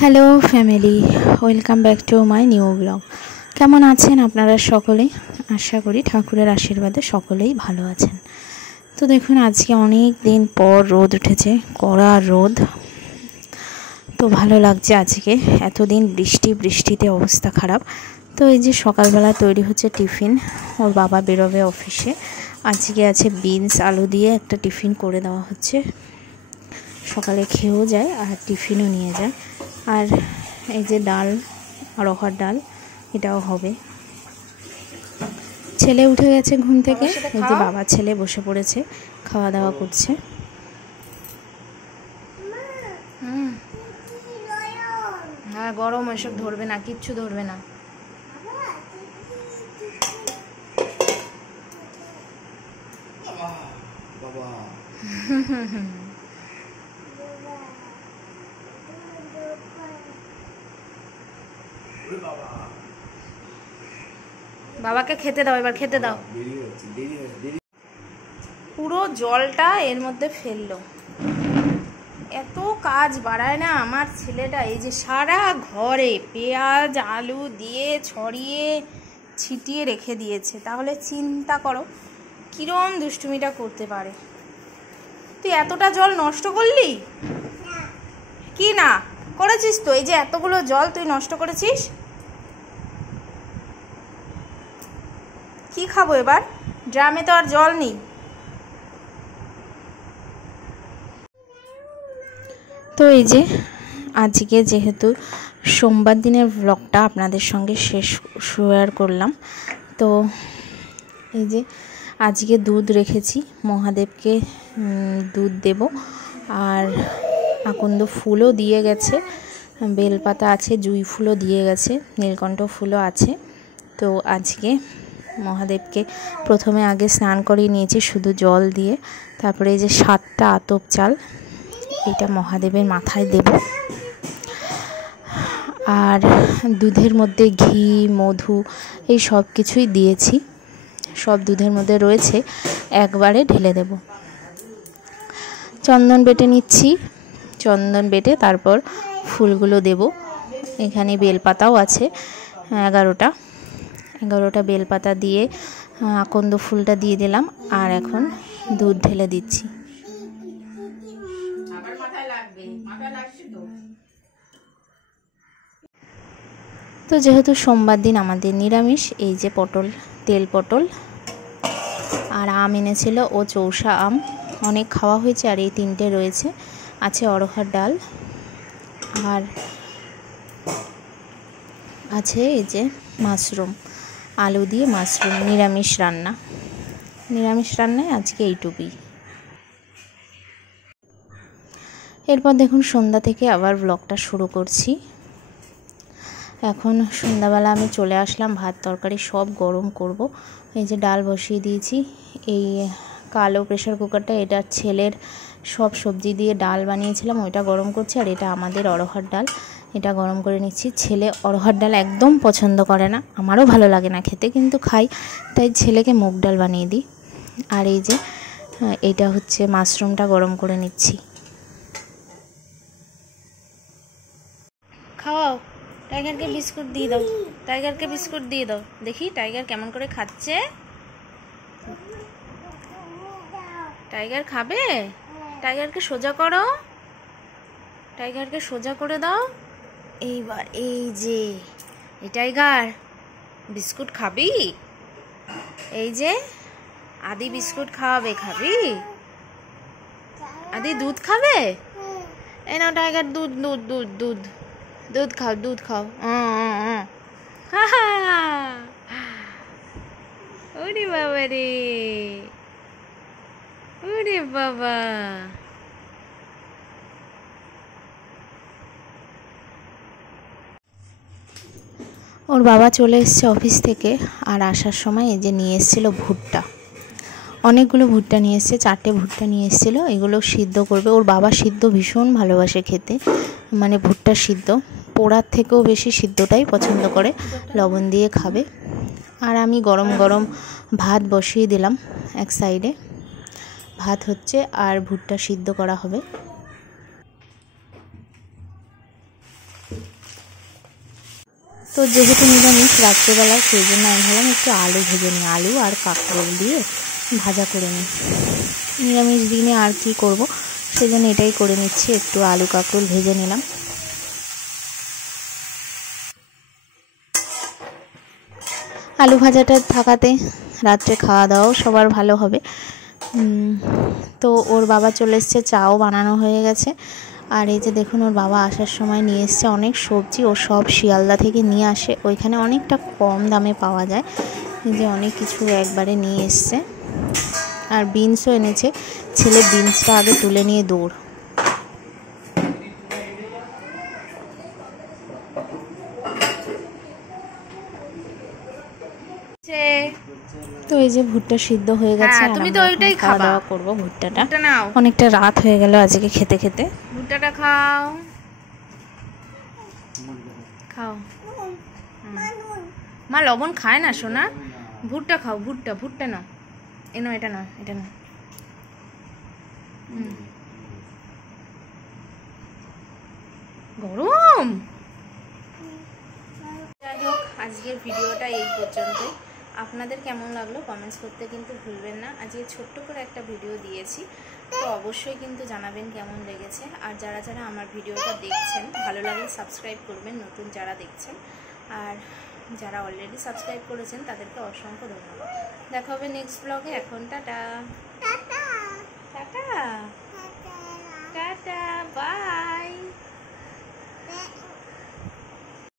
Hello family, welcome back to my new blog. কেমন আছেন আপনারা সকলেই? আশা করি ঠাকুরের আশীর্বাদে সকলেই ভালো আছেন। তো দেখুন, আজকে অনেক দিন পর রোদ উঠেছে, কড়া রোদ। তো ভালো লাগছে আজকে, এতদিন বৃষ্টিতে অবস্থা খারাপ। তো এই যে সকালবেলা তৈরি হচ্ছে টিফিন, ওর বাবা বেরোবে অফিসে। আজকে আছে বিনস আলু দিয়ে একটা টিফিন করে দেওয়া হচ্ছে, সকালে খেয়েও যায় আর টিফিনও নিয়ে যায়। আর এই যে ডাল, অরহর ডাল, এটাও হবে। ছেলে উঠে গেছে ঘুম থেকে, এই যে বাবা ছেলে বসে পড়েছে, খাওয়া দাওয়া করছে। হ্যাঁ, গরম, এসব ধরবে না, কিচ্ছু ধরবে না। বাবাকে খেতে দাও, এবার খেতে দাও। পুরো জলটা এর মধ্যে ফেললো। এত কাজ বাড়ায় না আমার ছেলেটা। এই যে সারা ঘরে পেঁয়াজ আলু দিয়ে ছড়িয়ে ছিটিয়ে রেখে দিয়েছে, তাহলে চিন্তা করো কিরম দুষ্টুমিটা করতে পারে। তুই এতটা জল নষ্ট করলি? কি না করেছিস? তো এই যে এতগুলো জল তুই নষ্ট করেছিস। কি খাবো এবার? ড্রামে তো আর জল নেই। তো এই যে আজকে যেহেতু সোমবার দিনের ব্লগটা আপনাদের সঙ্গে শেয়ার করলাম। তো এই যে আজকে দুধ রেখেছি, মহাদেবকে দুধ দেব। আর আকন্দ ফুলও দিয়ে গেছে, বেলপাতা আছে, জুঁই ফুলও দিয়ে গেছে, নীলকণ্ঠ ফুলও আছে। তো আজকে মহাদেবকে প্রথমে আগে স্নান করিয়ে নিয়েছি শুধু জল দিয়ে। তারপরে এই যে 7টা আতপ চাল, এটা মহাদেবের মাথায় দেব। আর দুধের মধ্যে ঘি, মধু, এই সব কিছুই দিয়েছি, সব দুধের মধ্যে রয়েছে, একবারে ঢেলে দেব। চন্দন বেটে নিচ্ছি, চন্দন বেটে তারপর ফুলগুলো দেব। এখানে বেলপাতাও আছে 11টা বেলপাতা দিয়ে আকন্দ ফুলটা দিয়ে দিলাম। আর এখন দুধ ঢেলে দিচ্ছি। তো যেহেতু সোমবার দিন আমাদের নিরামিষ, এই যে পটল, তেল পটল আর আম এনেছিল, ও চৌষা আম অনেক খাওয়া হয়েছে। আর এই 3টে রয়েছে, আছে অরহর ডাল, আর আছে এই যে মাশরুম, আলু দিয়ে মাশরুম, নিরামিষ রান্নায় আজকে এইটুকুই। এরপর দেখুন সন্ধ্যা থেকে আবার ব্লগটা শুরু করছি। এখন সন্ধ্যাবেলা আমি চলে আসলাম, ভাত তরকারি সব গরম করব। এই যে ডাল বসিয়ে দিয়েছি, এই কালো প্রেশার কুকারটা, এটা ছেলের সব সবজি দিয়ে ডাল বানিয়েছিলাম, ওইটা গরম করছি। আর এটা আমাদের অরহর ডাল, এটা গরম করে নিচ্ছি। ছেলে অরহর ডাল একদম পছন্দ করে না, আমারও ভালো লাগে না খেতে, কিন্তু খাই, তাই ছেলেকে মুগ ডাল বানিয়ে দিই। আর এই যে এটা হচ্ছে মাশরুমটা গরম করে নিচ্ছি। খাওয়াও, টাইগারকে বিস্কুট দিয়ে দাও, টাইগারকে বিস্কুট দিয়ে দাও, দেখি টাইগার কেমন করে খাচ্ছে। টাইগার খাবে? টাইগারকে সোজা করো, টাইগারকে সোজা করে দাও। এইবার এই যে এই টাইগার বিস্কুট খাবি? এই যে আদি বিস্কুট খাওয়াবে, খাবি? আদি দুধ খাবে? এই নাও টাইগার, দুধ দুধ দুধ দুধ দুধ খাও, দুধ খাও। ওরে বাবা রে, ওরে বাবা। ওর বাবা চলে এসছে অফিস থেকে, আর আসার সময় এই যে নিয়ে এসেছিলো ভুট্টা, অনেকগুলো ভুট্টা নিয়ে এসছে, 4টে ভুট্টা নিয়ে এসেছিলো। এগুলো সিদ্ধ করবে। ওর বাবা সিদ্ধ ভীষণ ভালোবাসে খেতে, মানে ভুট্টা সিদ্ধ, পোড়ার থেকেও বেশি সিদ্ধটাই পছন্দ করে, লবণ দিয়ে খাবে। আর আমি গরম গরম ভাত বসিয়ে দিলাম এক সাইডে, ভাত হচ্ছে আর ভুট্টা সিদ্ধ করা হবে। তো যেহেতু নিরামিষ রাত্রেবেলা, সেই জন্য আমি ভাবলাম একটু আলু ভেজে নিই, আলু আর কাঁকরোল দিয়ে ভাজা করে নিই। নিরামিষ দিনে আর কি করব, সেই জন্য এটাই করে নিচ্ছি, একটু আলু কাঁকরোল ভেজে নিলাম। আলু ভাজাটা থাকাতে রাত্রে খাওয়া দাওয়াও সবার ভালো হবে। তো ওর বাবা চলে এসছে, চাও বানানো হয়ে গেছে। আর এই যে দেখুন, ওর বাবা আসার সময় নিয়ে এসছে অনেক সবজি, ও সব শিয়ালদা থেকে নিয়ে আসে, ওইখানে অনেকটা কম দামে পাওয়া যায়, যে অনেক কিছু একবারে নিয়ে এসছে। আর বিনসও এনেছে, ছেলে বিনসটা আগে তুলে নিয়ে দৌড়। তো এই যে ভুট্টা সিদ্ধ হয়ে গেছে, তুমি তো ওইটাই খাওয়া দাওয়া করবো। ভুট্টাটা অনেকটা রাত হয়ে গেল আজকে খেতে খেতে। ভুট্টাটা খাও খাও। মা লবণ খায় না সোনা, ভুট্টা খাও, ভুট্টা ভুট্টা নাও, এনো এটা নাও, এটা নাও। গরম। যাই হোক, আজকের ভিডিওটা এই পর্যন্তই। আপনাদের কেমন লাগলো কমেন্টস করতে কিন্তু ভুলবেন না। আজকে ছোট্ট করে একটা ভিডিও দিয়েছি, তো অবশ্যই কিন্তু জানাবেন কেমন লেগেছে। আর যারা যারা আমার ভিডিওটা দেখছেন, ভালো লাগলে সাবস্ক্রাইব করবেন, নতুন যারা দেখছেন। আর যারা অলরেডি সাবস্ক্রাইব করেছেন তাদেরকে অসংখ্য ধন্যবাদ। দেখা হবে নেক্সট ব্লগে। এখন tata tata tata tata, by.